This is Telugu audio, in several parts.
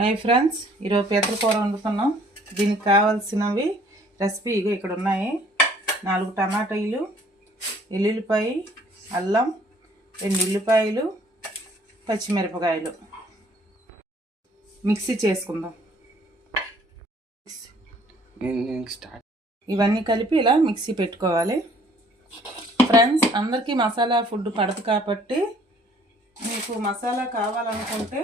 హాయ్ ఫ్రెండ్స్, ఈరోజు పీతల కూర వండుతున్నాం. దీనికి కావాల్సినవి రెసిపీ ఇగో ఇక్కడ ఉన్నాయి. 4 టమాటాలు, ఎల్లుల్లిపాయ, అల్లం, 2 ఉల్లిపాయలు, పచ్చిమిరపకాయలు మిక్సీ చేసుకుందాం. ఇవన్నీ కలిపి ఇలా మిక్సీ పెట్టుకోవాలి. ఫ్రెండ్స్, అందరికీ మసాలా ఫుడ్ పడదు కాబట్టి మీకు మసాలా కావాలనుకుంటే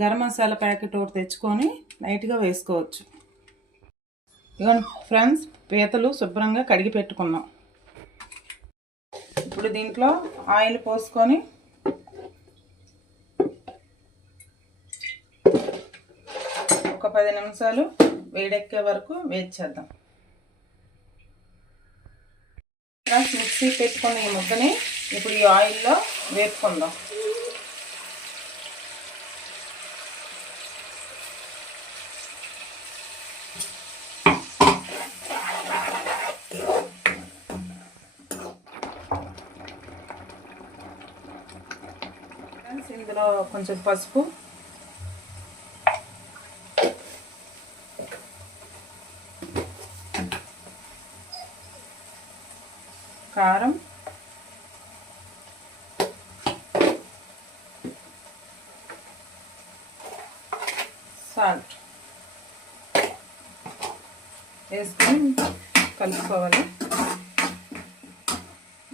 గరం మసాలా ప్యాకెట్ ఒకటి తెచ్చుకొని లైట్గా వేసుకోవచ్చు. ఇవన్నీ ఫ్రెండ్స్, పీతలు శుభ్రంగా కడిగి పెట్టుకున్నాం. ఇప్పుడు దీంట్లో ఆయిల్ పోసుకొని ఒక 10 నిమిషాలు వేడెక్కే వరకు వేయించేద్దాం. ఫ్రెండ్స్, మిక్సీ పెట్టుకున్న ఈ ముద్దని ఇప్పుడు ఈ ఆయిల్లో వేపుకుందాం. ఇందులో కొంచెం పసుపు, కారం, సాల్ట్ వేసుకొని కలుపుకోవాలి.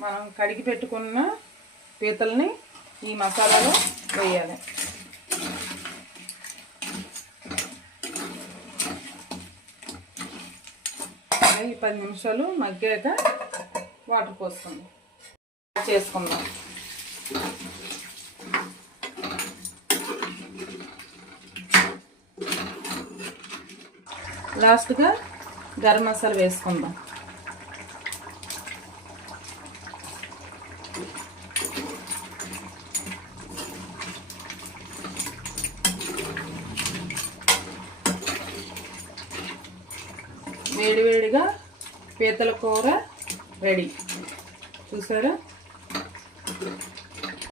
మనం కడిగి పెట్టుకున్న పీతల్ని ఈ మసాలాలో వేయాలి. ఈ 10 నిమిషాలు మగ్గాక వాటర్ పోసుకుందాం. చేసుకుందాం. లాస్ట్గా గరం మసాలా వేసుకుందాం. వేడివేడిగా పీతల కూర రెడీ. చూసారా?